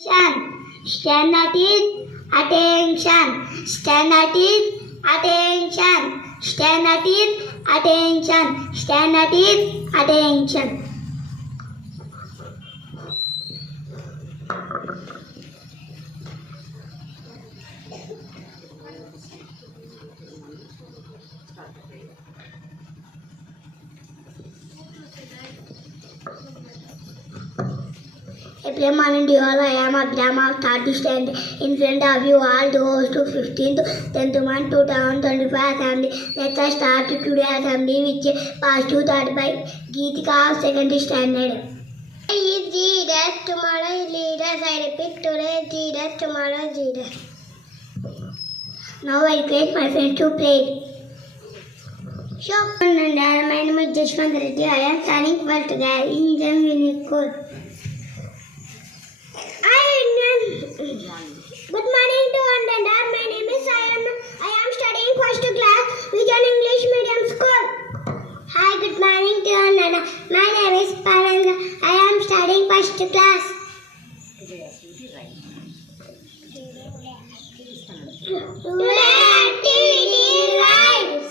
Stand at it, attention. Stand at it, attention. Stand at it, attention. Stand at it, attention. April morning, dear all, I am a grammar of 3rd standard. In front of you all those to 15th, 10th month, 2025 assembly. Let us start today assembly which past 235. Geetika of 2nd standard. Today is G-dash, tomorrow is leaders. I repeat, today is G-dash, tomorrow is G-dash. Now I request my friends to play. Sure. My name is Jashwant Reddy. I am studying first grade in Jam Unique School. Good morning to all. My name is Sayana. I am studying first class Vision English Medium School. Hi, good morning to all. My name is Paranga. I am studying first class. Today activity rhymes.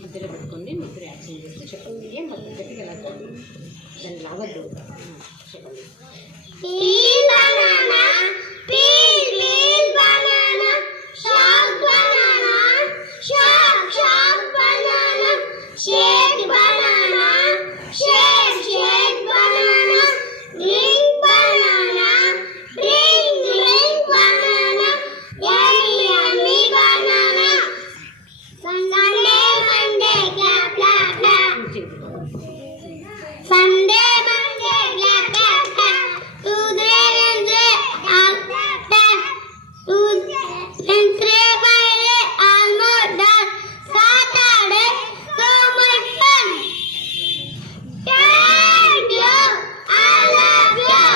Mudra పెట్టుకోండి Mudra action చేస్తే చెప్పండి ఏం గట్టిగా వెళ్ళకండి దాన్ని లాగద్దు చెప్పండి Peel banana, peel banana, shock banana, shock banana, shake banana, shake banana, drink banana, drink banana, yummy banana. Sunday, Monday, clap, clap, clap. Sunday, Monday, clap, clap, clap. Tuesday, Wednesday, Friday, almost done. Saturday, so much fun. Thank you. I love you.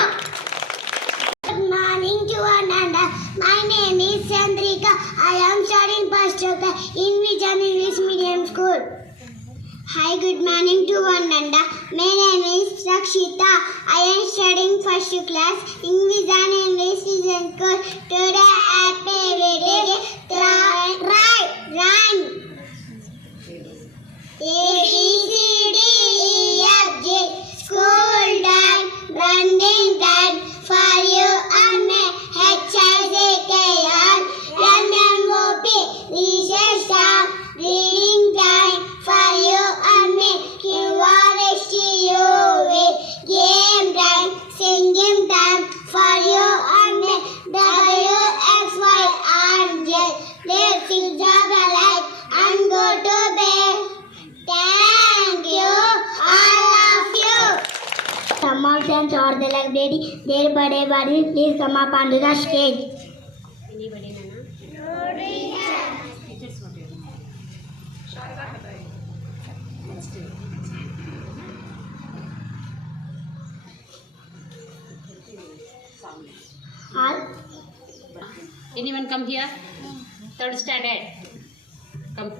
Good morning to Ananda. My name is Chandrika. I am studying first in Vision English Medium School. Hi, good morning to Ananda. My name is Rakshita. I am studying first class in Vision English Medium School. Today activity rhyme. A B C D E F G. School time, running time for you and me. H I C K L M N O P. Recess time, reading time for you and me. Q R S T U V. Game time, singing time for you and me. W X Y and Z. Let's switch off the light and go to bed. Thank you. I love you. Some of them are the library. Their birthday party. Please come up onto the stage. Anybody nana teachers what you All. anyone come here 3rd standard come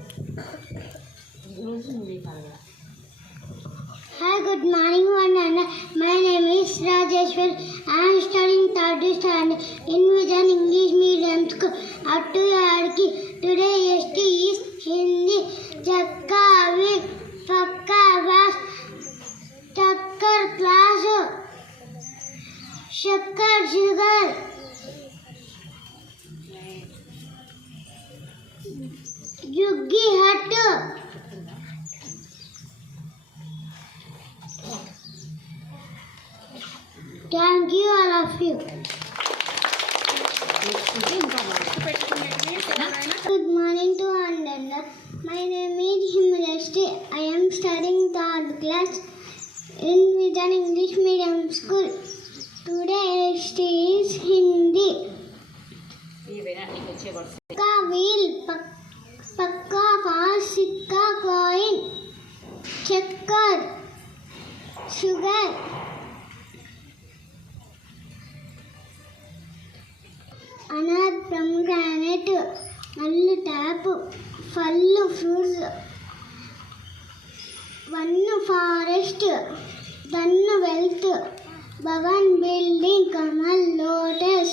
Hi, good morning, one and my name is Rajeshwar. I am studying 3rd standard in Vision English Medium School. Up to Yarki. Today ST is Hindi. Chakka with Pakka was Takkar class. Shakkar sugar. Juggi hut. Thank you, all of you. Good morning to Ananda. My name is Himrashti. I am studying 3rd class in Vision English Medium School. Today ST is Hindi. Pakka wheel, pakka fast, sikka coin, checker, sugar. Another pomegranate, nallu tap, fallu fruits, one forest, then wealth, Bhavan building, Kamal lotus.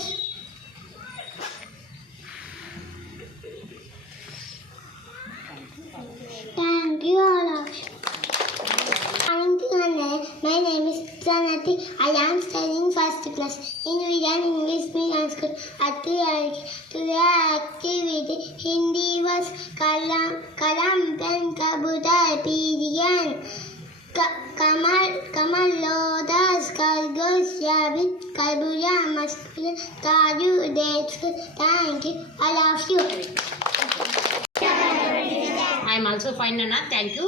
Thank you all of you. My name is Pranati. I am studying first class in Vijan English Medium School at Today activity Hindi was kalam pen kabutar pigeon kamal lotus kalgos rabbit kalbuja muscle kaju dates. Thank you. I love you. I'm also fine నాన్న, thank you.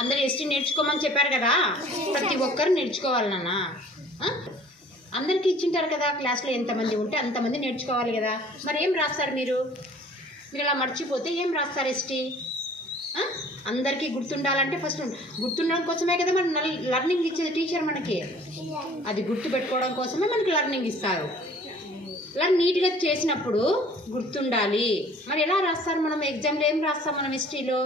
అందరూ ST నేర్చుకోమని చెప్పారు కదా, ప్రతి ఒక్కరు నేర్చుకోవాలి నాన్న. అందరికీ ఇచ్చింటారు కదా, క్లాస్లో ఎంతమంది ఉంటే అంతమంది నేర్చుకోవాలి కదా. మరి ఏం రాస్తారు మీరు ఇలా మర్చిపోతే ఏం రాస్తారు ఎస్టీ? అందరికీ గుర్తుండాలంటే ఫస్ట్ గుర్తుండడం కోసమే కదా మన లర్నింగ్ ఇచ్చేది టీచర్ మనకి. అది గుర్తు పెట్టుకోవడం కోసమే మనకి లర్నింగ్ ఇస్తారు. ఇలా నీట్గా చేసినప్పుడు గుర్తుండాలి. మరి ఎలా రాస్తారు మనం ఎగ్జామ్లో? ఏం రాస్తాం మనం హిస్టరీలో?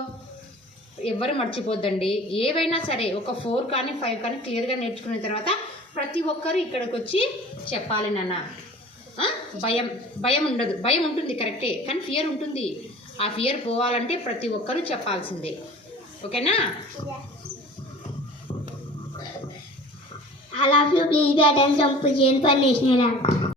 ఎవ్వరు మర్చిపోద్దండి. ఏవైనా సరే ఒక 4 కానీ 5 కానీ క్లియర్గా నేర్చుకున్న తర్వాత ప్రతి ఒక్కరు ఇక్కడికి వచ్చి చెప్పాలి నాన్న. భయం ఉండదు. భయం ఉంటుంది కరెక్టే, కానీ ఫియర్ ఉంటుంది. ఆ ఫియర్ పోవాలంటే ప్రతి ఒక్కరూ చెప్పాల్సిందే. ఓకేనా? I love you. Please be attention to Jain for National Anthem.